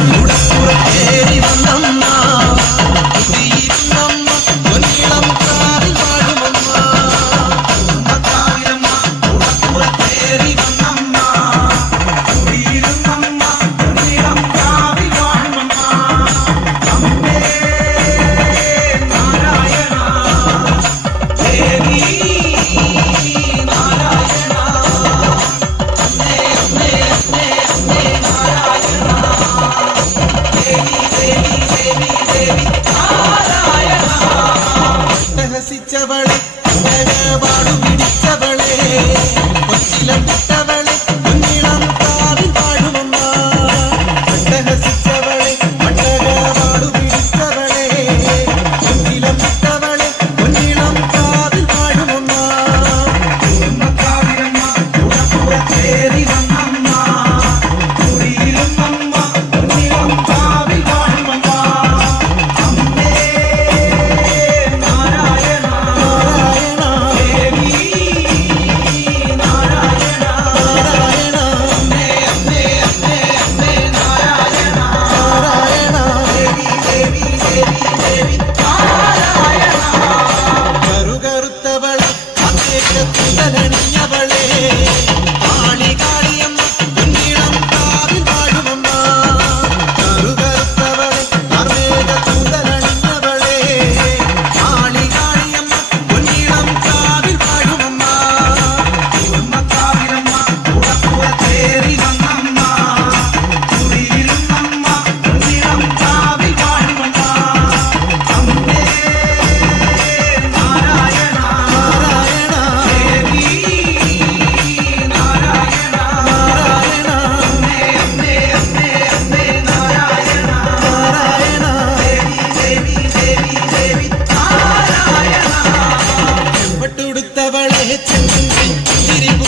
Pura, pura. அவளே செல்லுங்கள்